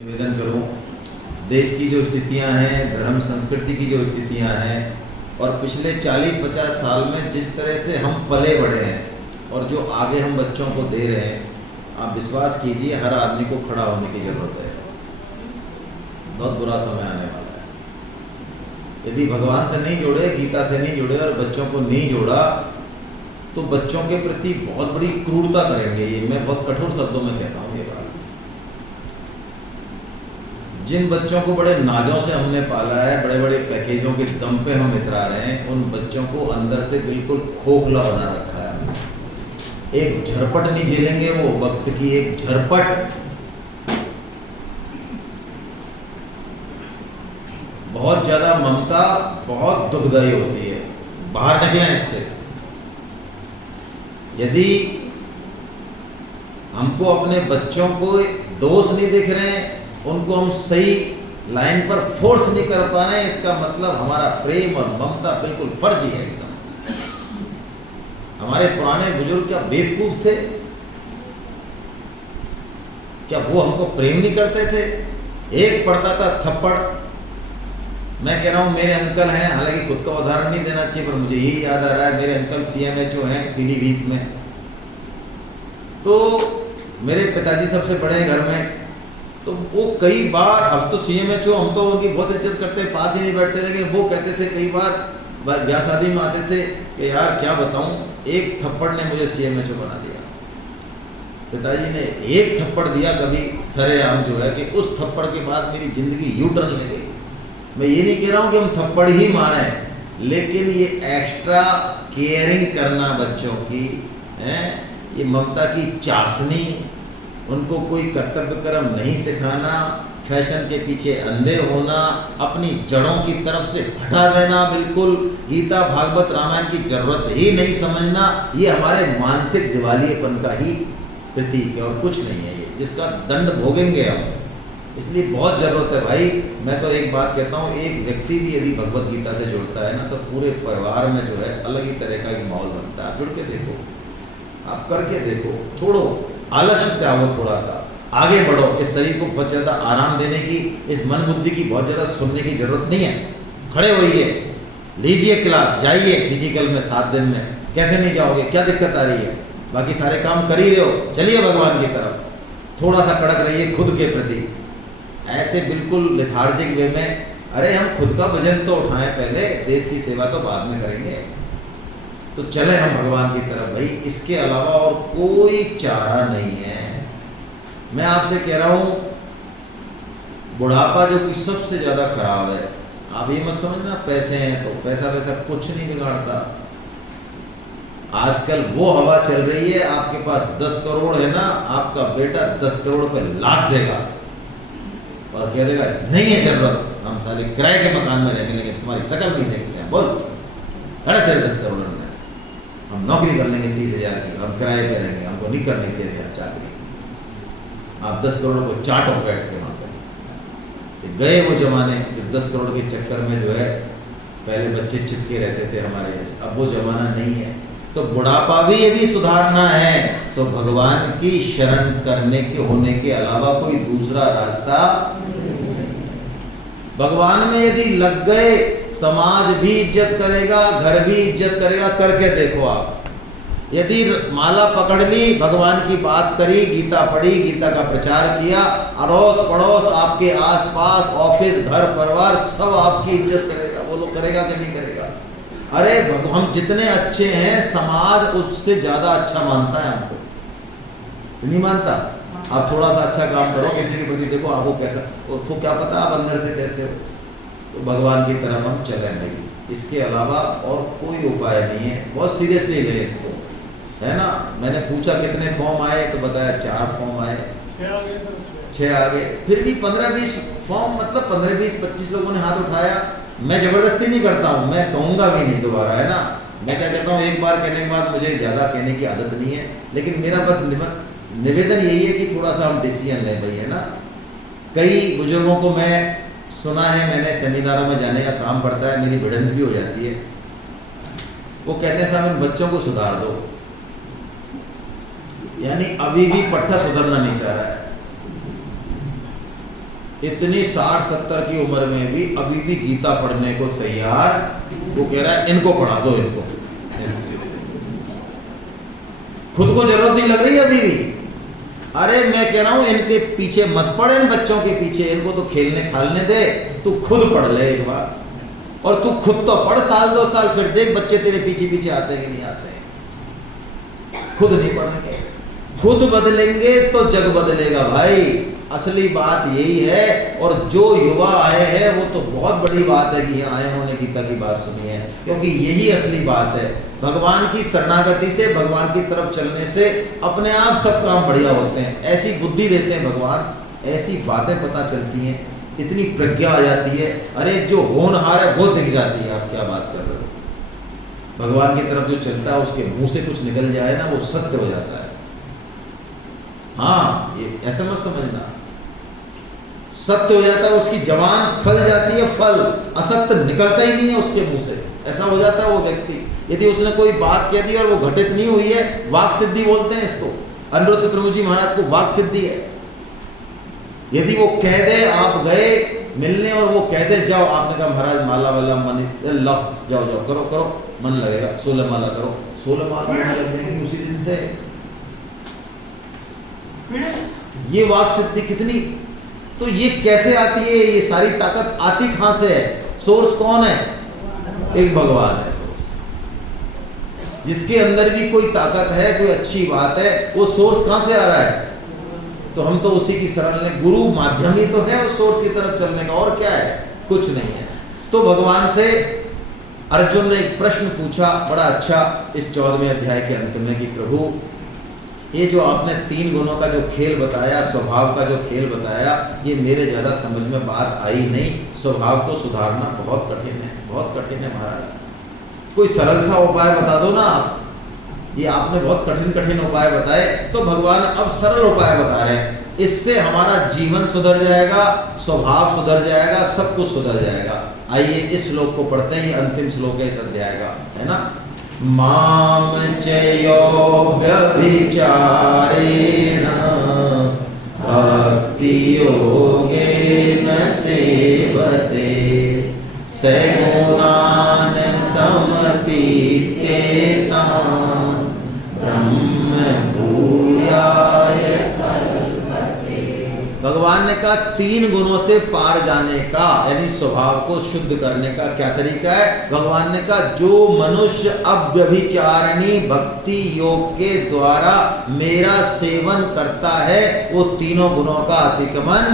निवेदन करूं, देश की जो स्थितियां हैं, धर्म संस्कृति की जो स्थितियां हैं और पिछले 40-50 साल में जिस तरह से हम पले बढ़े हैं और जो आगे हम बच्चों को दे रहे हैं, आप विश्वास कीजिए हर आदमी को खड़ा होने की ज़रूरत है। बहुत बुरा समय आने वाला है। यदि भगवान से नहीं जोड़े, गीता से नहीं जोड़े और बच्चों को नहीं जोड़ा तो बच्चों के प्रति बहुत बड़ी क्रूरता करेंगे। ये मैं बहुत कठोर शब्दों में कहता हूँ ये बात। जिन बच्चों को बड़े नाजों से हमने पाला है, बड़े बड़े पैकेजों के दम पे हम इतरा रहे हैं, उन बच्चों को अंदर से बिल्कुल खोखला बना रखा है। एक झरपट नहीं झेलेंगे वो, वक्त की एक झरपट बहुत ज्यादा ममता बहुत दुखदायी होती है। बाहर निकलें इससे। यदि हमको अपने बच्चों को दोष नहीं दिख रहे हैं, उनको हम सही लाइन पर फोर्स नहीं कर पा रहे हैं, इसका मतलब हमारा प्रेम और ममता बिल्कुल फर्जी है एकदम। हमारे पुराने बुजुर्ग क्या बेवकूफ थे? क्या वो हमको प्रेम नहीं करते थे? एक पड़ता था थप्पड़। मैं कह रहा हूं मेरे अंकल हैं, हालांकि खुद का उदाहरण नहीं देना चाहिए पर मुझे यही याद आ रहा है, मेरे अंकल CMHO हैं पीलीभीत में। तो मेरे पिताजी सबसे बड़े घर में, तो वो कई बार, अब तो CMHO हम तो उनकी बहुत इज्जत करते हैं, पास ही नहीं बैठते, लेकिन वो कहते थे कई बार ब्याह शादी में आते थे कि यार क्या बताऊं, एक थप्पड़ ने मुझे CMHO बना दिया। पिताजी ने एक थप्पड़ दिया कभी सरेआम, जो है कि उस थप्पड़ के बाद मेरी जिंदगी यू टर्न ले गई। मैं ये नहीं कह रहा हूं कि हम थप्पड़ ही मारें, लेकिन ये एक्स्ट्रा केयरिंग करना बच्चों की है, ये ममता की चाशनी, उनको कोई कर्तव्य कर्म नहीं सिखाना, फैशन के पीछे अंधे होना, अपनी जड़ों की तरफ से हटा देना, बिल्कुल गीता भागवत रामायण की जरूरत ही नहीं समझना, ये हमारे मानसिक दिवालियेपन का ही प्रतीक है और कुछ नहीं है ये, जिसका दंड भोगेंगे हम। इसलिए बहुत ज़रूरत है भाई। मैं तो एक बात कहता हूँ, एक व्यक्ति भी यदि भगवत गीता से जुड़ता है ना, तो पूरे परिवार में जो है अलग ही तरह का एक माहौल बनता है। आप जुड़ के देखो, आप करके देखो, छोड़ो आलस त्यागो, थोड़ा सा आगे बढ़ो। इस शरीर को बहुत ज़्यादा आराम देने की, इस मन बुद्धि की बहुत ज़्यादा सुनने की ज़रूरत नहीं है। खड़े होइए, लीजिए क्लास, जाइए फिजिकल में 7 दिन में। कैसे नहीं जाओगे? क्या दिक्कत आ रही है? बाकी सारे काम कर ही रहे हो, चलिए भगवान की तरफ। थोड़ा सा कड़क रहिए खुद के प्रति। ऐसे बिल्कुल लेथार्जिक वे में, अरे हम खुद का वजन तो उठाएं पहले, देश की सेवा तो बाद में करेंगे। तो चले हम भगवान की तरफ भाई, इसके अलावा और कोई चारा नहीं है। मैं आपसे कह रहा हूं, बुढ़ापा जो कि सबसे ज्यादा खराब है, आप ये मत समझना पैसे हैं तो पैसा वैसा कुछ नहीं बिगाड़ता। आजकल वो हवा चल रही है, आपके पास 10 करोड़ है ना, आपका बेटा 10 करोड़ पे लाद देगा और कह देगा नहीं है जरूरत, हम साले किराए के मकान में रहेंगे, लेकिन तुम्हारी शकल नहीं देखते हैं। बोल, अरे तेरे 10 करोड़ में हम नौकरी कर लेंगे 30,000 की, हम किराए पे रहेंगे, हमको नहीं करनी तेरे यहाँ चाकरी। आप 10 करोड़ को चाटो बैठ के वहाँ पे। गए वो जमाने, 10 करोड़ के चक्कर में जो है पहले बच्चे चिपके रहते थे हमारे जैसे, अब वो जमाना नहीं है। तो बुढ़ापा भी यदि सुधारना है तो भगवान की शरण करने के होने के अलावा कोई दूसरा रास्ता नहीं है। भगवान में यदि लग गए, समाज भी इज्जत करेगा, घर भी इज्जत करेगा। करके देखो आप। यदि माला पकड़ ली, भगवान की बात करी, गीता पढ़ी, गीता का प्रचार किया, अड़ोस पड़ोस, आपके आसपास, ऑफिस, घर परिवार सब आपकी इज्जत करेगा। वो लोग करेगा कि नहीं करेगा? अरे हम जितने अच्छे हैं, समाज उससे ज़्यादा अच्छा मानता है हमको, नहीं मानता? आप थोड़ा सा अच्छा काम करो किसी के प्रति, देखो आपको कैसा, उसको क्या पता आप अंदर से कैसे हो। तो भगवान की तरफ हम चलें भाई, इसके अलावा और कोई उपाय नहीं है। बहुत सीरियसली लें इसको, है ना। मैंने पूछा कितने फॉर्म आए, तो बताया 4 फॉर्म आए, 6 आ गए। फिर भी 15-20 फॉर्म, मतलब 15-20-25 लोगों ने हाथ उठाया। मैं ज़बरदस्ती नहीं करता हूँ, मैं कहूँगा भी नहीं दोबारा, है ना। मैं क्या कहता हूँ, एक बार कहने के बाद मुझे ज़्यादा कहने की आदत नहीं है, लेकिन मेरा बस निवेदन यही है कि थोड़ा सा हम डिसीजन लें भाई, है ना। कई बुजुर्गों को मैं सुना है, मैंने सेमिनारों में जाने का काम पड़ता है, मेरी भिड़ंत भी हो जाती है। वो कहते हैं साहब इन बच्चों को सुधार दो, यानी अभी भी पट्टा सुधरना नहीं चाह रहा है। इतनी 60-70 की उम्र में भी अभी भी गीता पढ़ने को तैयार। वो कह रहा है इनको पढ़ा दो, इनको खुद को जरूरत नहीं लग रही अभी भी। अरे मैं कह रहा हूं इनके पीछे मत पड़, इन बच्चों के पीछे, इनको तो खेलने खालने दे, तू खुद पढ़ ले एक बार। और तू खुद तो पढ़ 1-2 साल, फिर देख बच्चे तेरे पीछे पीछे आते हैं कि नहीं आते हैं। खुद नहीं पढ़ेंगे, खुद बदलेंगे तो जग बदलेगा भाई, असली बात यही है। और जो युवा आए हैं वो तो बहुत बड़ी बात है कि यहाँ आए उन्होंने गीता की बात सुनी है, क्योंकि यही असली बात है। भगवान की शरणागति से, भगवान की तरफ चलने से अपने आप सब काम बढ़िया होते हैं। ऐसी बुद्धि देते हैं भगवान, ऐसी बातें पता चलती हैं, इतनी प्रज्ञा आ जाती है। अरे जो होनहार है वो दिख जाती है, आप क्या बात कर रहे हो। भगवान की तरफ जो चलता है उसके मुंह से कुछ निकल जाए ना, वो सत्य हो जाता है। हाँ, ये ऐसा मत समझना, सत्य हो जाता है, उसकी जवान फल जाती है, फल, असत्य निकलता ही नहीं है उसके मुंह से। ऐसा हो जाता है वो व्यक्ति। यदि उसने कोई बात कह दी और वो घटित नहीं हुई है, वाक सिद्धि बोलते हैं इसको। अनिरुद्ध प्रभु जी महाराज को वाक सिद्धि है। यदि वो कह दे, आप गए मिलने और वो कह दे जाओ, आपने कहा महाराज माला वाला मन लो, जाओ जाओ करो करो, मन लगेगा, 16 माला करो, 16 माला लग जाएंगी उसी दिन से। ये वाक सिद्धि कितनी, तो ये कैसे आती है, ये सारी ताकत आती कहां से है? सोर्स कौन है? एक भगवान है सोर्स। जिसके अंदर भी कोई ताकत है, कोई अच्छी बात है, वो सोर्स कहां से आ रहा है? तो हम तो उसी की शरण लें। गुरु माध्यम ही तो है उस सोर्स की तरफ चलने का, और क्या है? कुछ नहीं है। तो भगवान से अर्जुन ने एक प्रश्न पूछा बड़ा अच्छा इस 14वें अध्याय के अंत में कि प्रभु ये जो आपने 3 गुणों का जो खेल बताया, स्वभाव का जो खेल बताया, ये मेरे ज़्यादा समझ में बात आई नहीं। स्वभाव को सुधारना बहुत कठिन है, बहुत कठिन है महाराज। कोई सरल सा उपाय बता दो ना आप। ये आपने बहुत कठिन कठिन उपाय बताए, तो भगवान अब सरल उपाय बता रहे हैं। इससे हमारा जीवन सुधर जाएगा, स्वभाव सुधर जाएगा, सब कुछ सुधर जाएगा। आइए इस श्लोक को पढ़ते हैं, ये अंतिम श्लोक है इस अध्याय का, है ना। माम चयो व्यभिचारेण भक्ति योगेन सेवते सगुणान् समतीत्येतान् ब्रह्म भूयाय कल्पते। भगवान ने कहा 3 गुणों से पार जाने का, यानी स्वभाव को शुद्ध करने का क्या तरीका है? भगवान ने कहा जो मनुष्य अव्यभिचारिणी भक्ति योग के द्वारा मेरा सेवन करता है, वो 3 गुणों का अतिक्रमण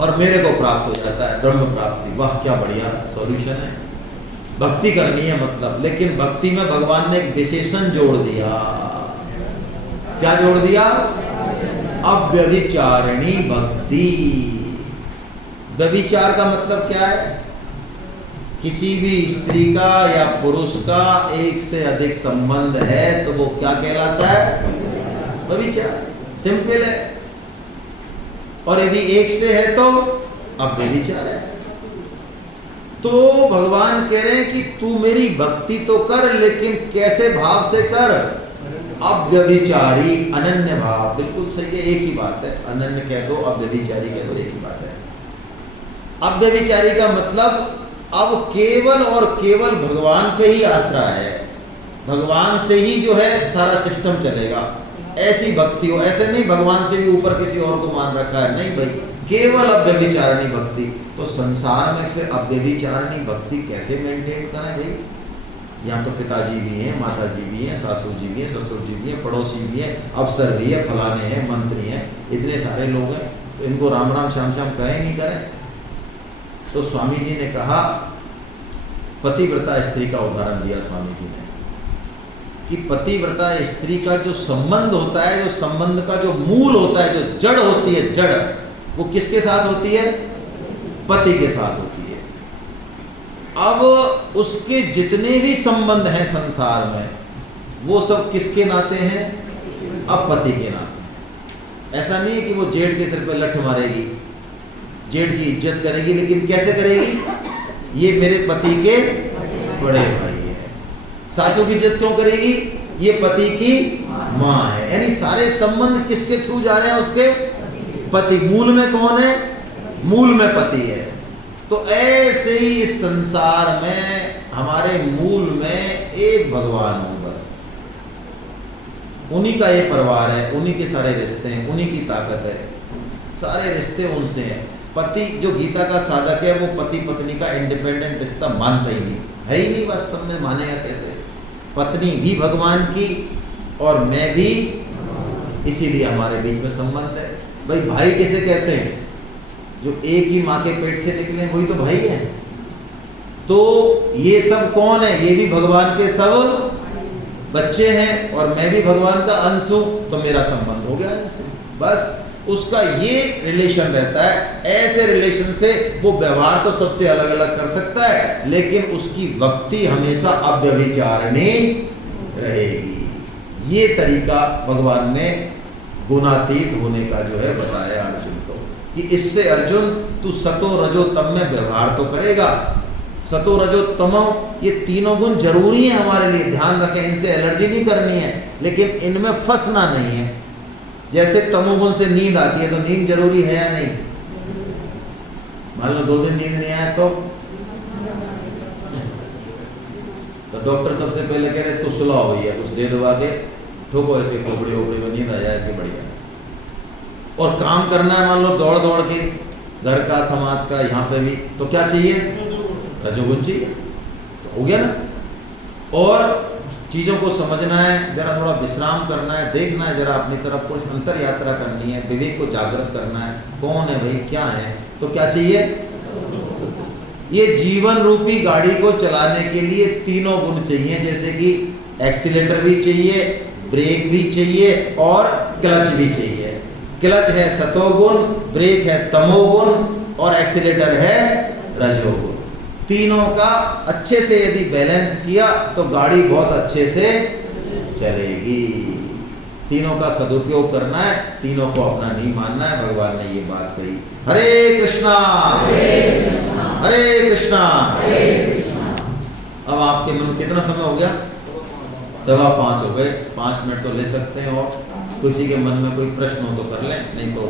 और मेरे को प्राप्त हो जाता है, ब्रह्म प्राप्ति। वाह क्या बढ़िया सॉल्यूशन है। भक्ति करनी है मतलब, लेकिन भक्ति में भगवान ने एक विशेषण जोड़ दिया। क्या जोड़ दिया? अव्यभिचारिणी भक्ति। व्यभिचार का मतलब क्या है? किसी भी स्त्री का या पुरुष का एक से अधिक संबंध है तो वो क्या कहलाता है? व्यभिचार। सिंपल है। और यदि एक से है तो अव्यभिचार है। तो भगवान कह रहे हैं कि तू मेरी भक्ति तो कर, लेकिन कैसे भाव से कर? अव्यभिचारी, अनन्य भाव। बिल्कुल सही है, एक ही बात है। अनन्य कह दो, अव्यभिचारी कह दो, एक ही बात है। अव्यभिचारी का मतलब अब केवल और केवल भगवान पे ही आसरा है, भगवान से ही जो है सारा सिस्टम चलेगा। ऐसी भक्ति हो, ऐसे नहीं भगवान से भी ऊपर किसी और को मान रखा है, नहीं भाई, केवल अव्यभिचारिणी भक्ति। तो संसार में फिर अव्यभिचारिणी भक्ति कैसे मेंटेन करें भाई? यहाँ तो पिताजी भी हैं, माता जी भी हैं, सासू जी भी हैं, ससुर जी भी हैं, पड़ोसी भी हैं, अफसर भी है, फलाने हैं, मंत्री हैं, इतने सारे लोग हैं, तो इनको राम राम श्याम श्याम करें नहीं करें? तो स्वामी जी ने कहा, पतिव्रता स्त्री का उदाहरण दिया स्वामी जी ने कि पतिव्रता स्त्री का जो संबंध होता है, जो संबंध का जो मूल होता है, जो जड़ होती है, जड़ वो किसके साथ होती है? पति के साथ होती है। अब उसके जितने भी संबंध हैं संसार में, वो सब किसके नाते हैं? अब पति के नाते। ऐसा नहीं है कि वो जेठ के सिर पे लठ मारेगी, जेठ की इज्जत करेगी, लेकिन कैसे करेगी? ये मेरे पति के बड़े भाई हैं। सासू की इज्जत क्यों करेगी? ये पति की माँ है। यानी सारे संबंध किसके थ्रू जा रहे हैं? उसके पति। मूल में कौन है? मूल में पति है। तो ऐसे ही इस संसार में हमारे मूल में एक भगवान हो, बस उन्हीं का ये परिवार है, उन्हीं के सारे रिश्ते हैं, उन्हीं की ताकत है, सारे रिश्ते उनसे हैं। पति जो गीता का साधक है वो पति पत्नी का इंडिपेंडेंट रिश्ता मानता ही नहीं, है ही नहीं, वास्तव में मानेगा कैसे? पत्नी भी भगवान की और मैं भी, इसीलिए हमारे बीच में संबंध है। भाई भाई किसे कहते हैं? जो एक ही माँ के पेट से निकले वही तो भाई है। तो ये सब कौन है? ये भी भगवान के सब बच्चे हैं और मैं भी भगवान का अंश हूं, तो मेरा संबंध हो गया इनसे, बस उसका ये रिलेशन रहता है। ऐसे रिलेशन से वो व्यवहार तो सबसे अलग अलग कर सकता है, लेकिन उसकी भक्ति हमेशा अव्यभिचारिणी रहेगी। ये तरीका भगवान ने गुणातीत होने का जो है बताया अर्जुन को, कि इससे अर्जुन तू सतो रजो तम में व्यवहार तो करेगा। सतो रजो तमो ये तीनों गुण जरूरी हैं हमारे लिए, ध्यान रखें, इनसे एलर्जी नहीं करनी है, लेकिन इनमें फंसना नहीं है। जैसे तमोगुण से नींद आती है, तो नींद जरूरी है या नहीं? मान लो 2 दिन नींद नहीं आया तो डॉक्टर सबसे पहले कह रहे इसको सुलाओ भैया, कुछ दे दबा के ठोको इसके खोपड़ी वोपड़ी में, नींद आ जाए इसके बढ़िया। और काम करना है, मान लो दौड़ दौड़ के घर का, समाज का, यहाँ पे भी, तो क्या चाहिए? रजोगुण चाहिए, तो हो गया ना। और चीज़ों को समझना है, जरा थोड़ा विश्राम करना है, देखना है जरा अपनी तरफ, कुछ अंतर यात्रा करनी है, विवेक को जागृत करना है, कौन है भाई, क्या है, तो क्या चाहिए? ये जीवन रूपी गाड़ी को चलाने के लिए तीनों गुण चाहिए, जैसे कि एक्सीलेटर भी चाहिए, ब्रेक भी चाहिए और क्लच भी चाहिए। क्लच है सतोगुण, ब्रेक है तमोगुण और एक्सीलेटर है रजोगुण। तीनों का अच्छे से यदि बैलेंस किया तो गाड़ी बहुत अच्छे से चलेगी। तीनों का सदुपयोग करना है, तीनों को अपना नहीं मानना है। भगवान ने ये बात कही। हरे कृष्णा हरे कृष्णा। अब आपके मन कितना समय हो गया? 5:15 हो गए। 5 मिनट तो ले सकते हैं, और किसी के मन में कोई प्रश्न हो तो कर लें, नहीं तो